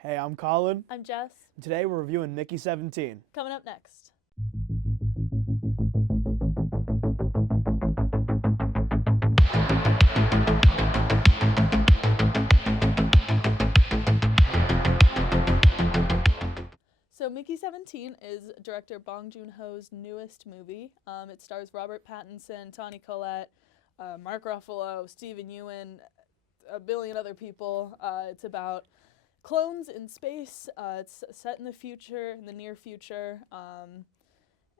Hey, I'm Colin. I'm Jess. Today we're reviewing Mickey 17. Coming up next. So Mickey 17 is director Bong Joon Ho's newest movie. It stars Robert Pattinson, Toni Collette, Mark Ruffalo, Steven Yeun, a billion other people. It's about clones in space. It's set in the future, in the near future.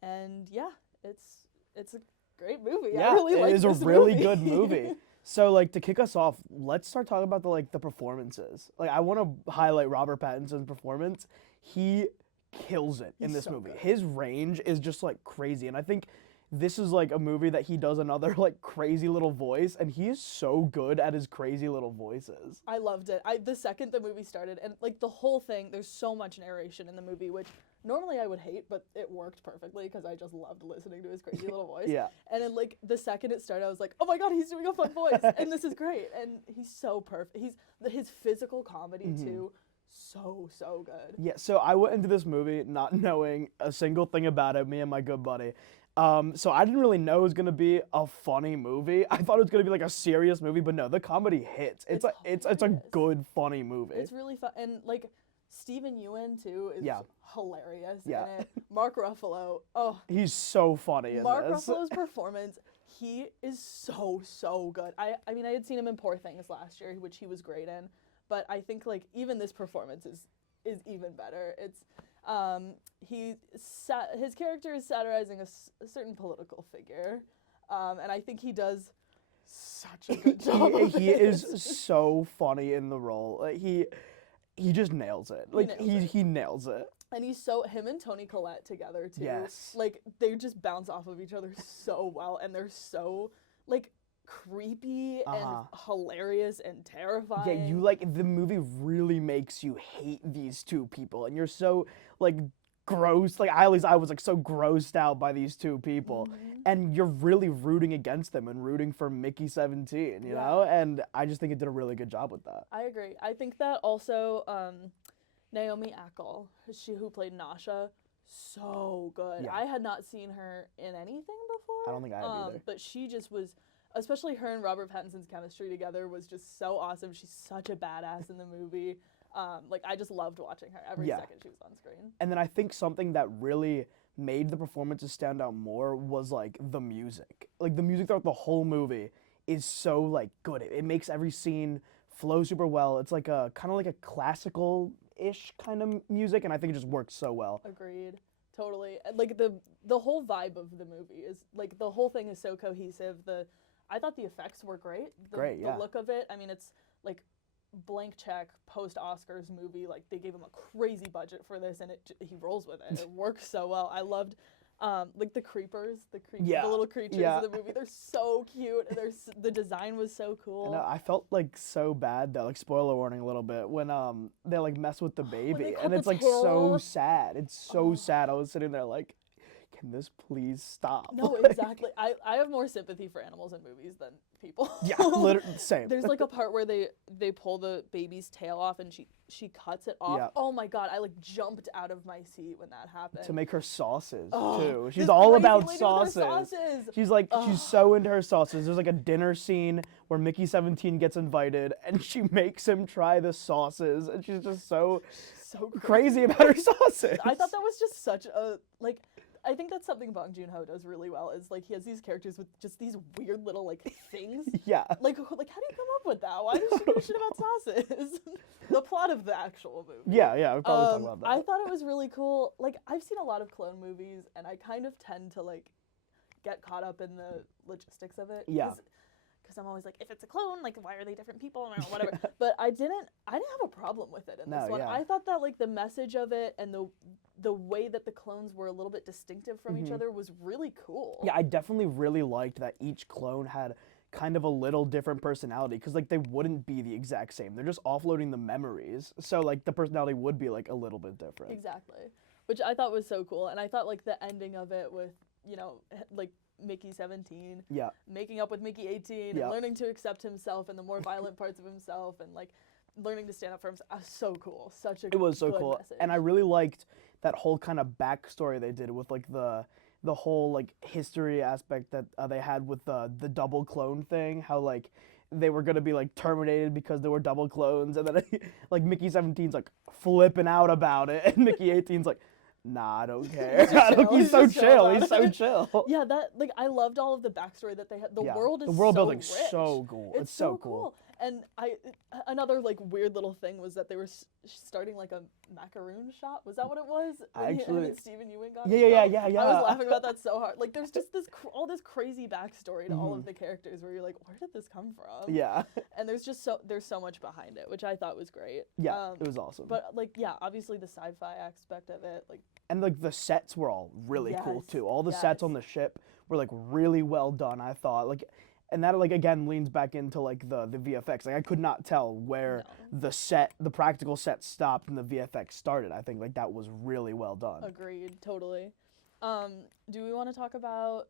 And yeah, it's a great movie. Yeah, I really like it is a this really movie. good movie. So, to kick us off, let's start talking about the performances. I want to highlight Robert Pattinson's performance. He kills it in He's this so movie. good. His range is just crazy, and I think this is a movie that he does another crazy little voice, and he is so good at his crazy little voices. I loved it. The second the movie started, and the whole thing, there's so much narration in the movie, which normally I would hate, but it worked perfectly because I just loved listening to his crazy little voice. Yeah. And then the second it started, I was like, oh my god, he's doing a fun voice, and this is great, and he's so perfect. His physical comedy too, so good. Yeah, so I went into this movie not knowing a single thing about it, me and my good buddy. So I didn't really know it was gonna be a funny movie. I thought it was gonna be a serious movie, but no, the comedy hits. It's a hilarious. good funny movie. It's really fun, and Steven Yeun too is Yeah. hilarious Yeah. in it. Mark Ruffalo, oh. He's so funny in Mark this. Ruffalo's performance, he is so good. I mean, I had seen him in Poor Things last year, which he was great in, but I think even this performance is even better. It's his character is satirizing a certain political figure, and I think he does such a good job. He is so funny in the role. He just nails it. He nails it. And him and Toni Collette together too. Yes. They just bounce off of each other so well, and they're so creepy and hilarious and terrifying. Yeah, the movie really makes you hate these two people, and you're so gross. At least I was so grossed out by these two people, and you're really rooting against them and rooting for Mickey 17, you know. And I just think it did a really good job with that. I agree. I think that also Naomi Ackel, who played Nasha, so good. Yeah. I had not seen her in anything before. I don't think I have either. But she just was, especially her and Robert Pattinson's chemistry together was just so awesome. She's such a badass in the movie. I just loved watching her every second she was on screen. And then I think something that really made the performances stand out more was the music. The music throughout the whole movie is so good. It makes every scene flow super well. It's kind of like a classical-ish kind of music, and I think it just works so well. Agreed. Totally. The whole vibe of the movie is the whole thing is so cohesive. I thought the effects were great. Great, yeah. The look of it. I mean, it's blank check post Oscars movie. They gave him a crazy budget for this, and he rolls with it. It works so well. I loved the creepers, the little creatures in the movie. They're so cute. The design was so cool. And I felt so bad though. Spoiler warning a little bit when they mess with the baby, and it's so sad. It's so sad. I was sitting there can this please stop? No, exactly. I have more sympathy for animals in movies than people. Yeah, literally same. There's a part where they pull the baby's tail off and she cuts it off. Yeah. Oh my god, I jumped out of my seat when that happened. To make her sauces too. This She's all crazy about lady with her sauces. She's so into her sauces. There's a dinner scene where Mickey 17 gets invited and she makes him try the sauces, and she's just so crazy about her sauces. I thought that was just such a I think that's something Bong Joon Ho does really well. Is he has these characters with just these weird little things. Yeah. How do you come up with that? Why did she know shit about sauces? The plot of the actual movie. Yeah, we'll probably talk about that. I thought it was really cool. I've seen a lot of clone movies, and I kind of tend to get caught up in the logistics of it. Yeah. Because I'm always if it's a clone, why are they different people or whatever. But I didn't have a problem with it in this one. Yeah. I thought that the message of it and the way that the clones were a little bit distinctive from each other was really cool. Yeah, I definitely really liked that each clone had kind of a little different personality, because they wouldn't be the exact same. They're just offloading the memories, so the personality would be a little bit different. Exactly, which I thought was so cool, and I thought the ending of it with Mickey 17, making up with Mickey 18, and learning to accept himself and the more violent parts of himself, and learning to stand up for himself. So cool. Such a It was so good cool, message. and I really liked that whole kind of backstory they did with like the whole like history aspect that they had with the double clone thing. How like they were gonna be like terminated because they were double clones, and then like Mickey 17's like flipping out about it, and Mickey 18's like, nah, I don't care. He's just chill. He's so Just chill chill. about He's so it. chill. Yeah, that like I loved all of the backstory that they had. The Yeah, world is the world so building's rich. so cool. It's so cool. And another like weird little thing was that they were starting like a macaroon shop. Was that what it was? When him Actually, and Stephen Ewing got yeah. I was laughing about that so hard. Like there's just all this crazy backstory to all of the characters where you're like, where did this come from? Yeah. And there's so much behind it, which I thought was great. Yeah, it was awesome. But like yeah, obviously the sci-fi aspect of it, like. And like the sets were all really cool Yes, too. All the yes. sets on the ship were like really well done, I thought. Like, and that like again leans back into like the VFX. Like I could not tell where the practical set stopped and the VFX started. I think like that was really well done. Agreed, totally. Do we want to talk about?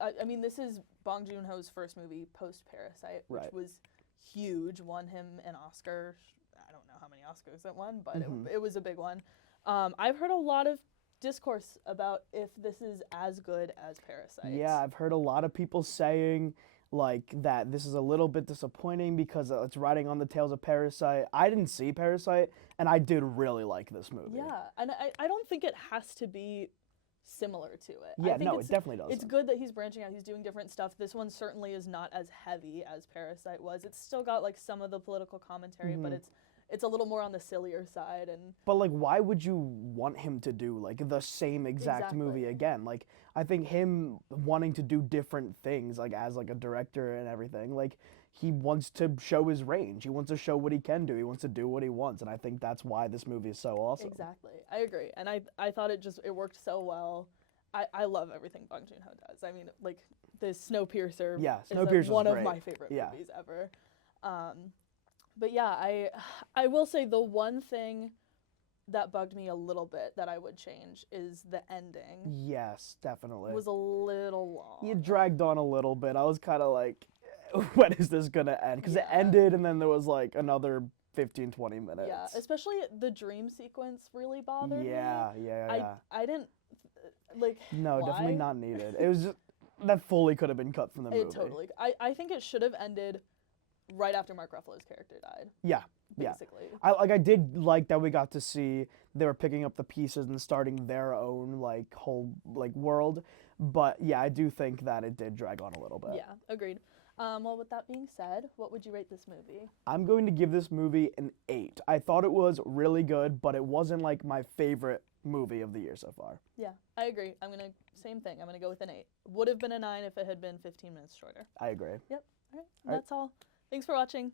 I mean, this is Bong Joon Ho's first movie post Parasite, which Right. was huge. Won him an Oscar. I don't know how many Oscars it won, but Mm-hmm. it was a big one. I've heard a lot of discourse about if this is as good as Parasite. Yeah, I've heard a lot of people saying like that this is a little bit disappointing because it's riding on the tails of Parasite. I didn't see Parasite, and I did really like this movie. Yeah, and I don't think it has to be similar to it. Yeah, I think no, it definitely doesn't. It's good that he's branching out. He's doing different stuff. This one certainly is not as heavy as Parasite was. It's still got like some of the political commentary, but it's a little more on the sillier side. And But like, why would you want him to do like the same exact movie Exactly. again? Like, I think him wanting to do different things, like as like a director and everything, like he wants to show his range. He wants to show what he can do. He wants to do what he wants, and I think that's why this movie is so awesome. exactly, I agree. And I thought it worked so well. I love everything Bong Joon Ho does. I mean, like the Snowpiercer. Yeah, is Snowpiercer's one of great. my favorite Yeah. movies ever. But yeah, I will say the one thing that bugged me a little bit that I would change is the ending. Yes, definitely. It was a little long. It dragged on a little bit. I was kind of like, when is this gonna end? Because it Yeah. ended, and then there was like another 15, 20 minutes. Yeah, especially the dream sequence really bothered me. Yeah. I didn't like. No, definitely why? not needed. It was just that fully could have been cut from the movie. It totally. I think it should have ended right after Mark Ruffalo's character died. Yeah. Basically. I did like that we got to see they were picking up the pieces and starting their own like whole like world. But yeah, I do think that it did drag on a little bit. Yeah, agreed. Well, with that being said, what would you rate this movie? I'm going to give this movie an 8. I thought it was really good, but it wasn't like my favorite movie of the year so far. Yeah, I agree. Same thing. I'm gonna go with an 8. Would have been a 9 if it had been 15 minutes shorter. I agree. Yep. All right. That's all. Thanks for watching.